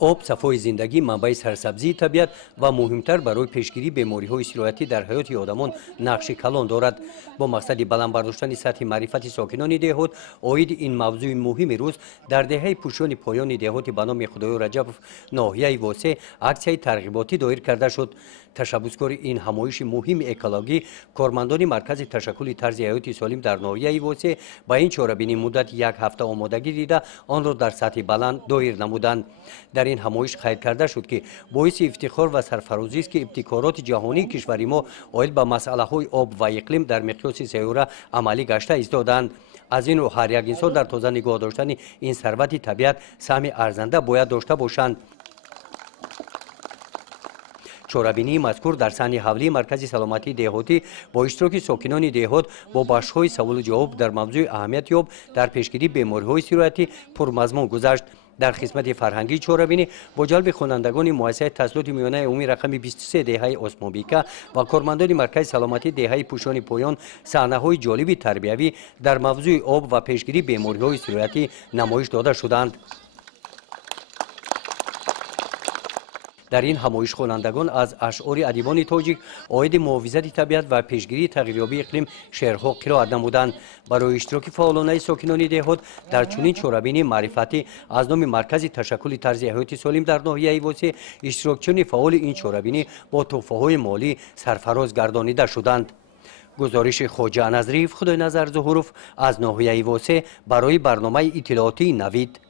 آب صفای زندگی، منبع سرسبزی طبیعت و مهمتر برای پیشگیری بیماری‌های سیرایتی در حیات آدمان نقش کلان دارد. با مقصد بلند برداشتن سطح معرفت ساکنان دهات، عاید این موضوع مهم روز در دهه پوشان پایان دهات به نام خدای رجب ناحیه واسع اکسیای ترغیباتی دایر کرده شد. تشبثکار این همایش مهم اکولوژی، کارمندان مرکز تشکل طرز حیات سالم در ناحیه واسع با این چاره‌بینی مدت یک هفته آمادگی دیده آن را در سطح بلند دایر نمودند. در این همایش خواهد کرده شد که باعث افتخار و سرفرازی است که ابتکارات جهانی کشور ما عاید به مسئله‌های آب و اقلیم در مقیاس سیاره عملی گشته ایستادند. از این رو هر یک انسان در تازه نگاه داشتن این ثروت طبیعت سهم ارزنده باید داشته باشند. چاره‌بینی مذکور در صحن حولی مرکز سلامتی دهاتی با اشتراک ساکنان دهات با بخش‌های سوال و جواب در موضوع اهمیت یاب در پیشگیری بیماری‌های سیرایتی پرمضمون گذشت. در خدمت فرهنگی چاره‌بینی با جلب خوانندگان مؤسسه تسلیحات میانه عمومی رقم 23 دهه اسمابیکا و کارمندان مرکز سلامتی دهه پوشان پایان صحنه‌های جالب تربیوی در موضوع آب و پیشگیری بیماری‌های سیرایتی نمایش داده شدند. در این همایش خوانندگان از اشعار ادیبان تاجیک عاید محافظت طبیعت و پیشگیری تغییریابی اقلیم شعرها قرائت نمودند. برای اشتراک فعالانه ساکنان دهات در چنین چاره‌بینی معرفتی از نام مرکز تشکل طرز حیات سالم در ناحیه واسع اشتراکچیان فعال این چاره‌بینی با تحفه‌های مالی سرفراز گردانیده شدند. گزارش خواجه نظریف خدای نظر ظهوروف از ناحیه واسع برای برنامه اطلاعاتی نوید.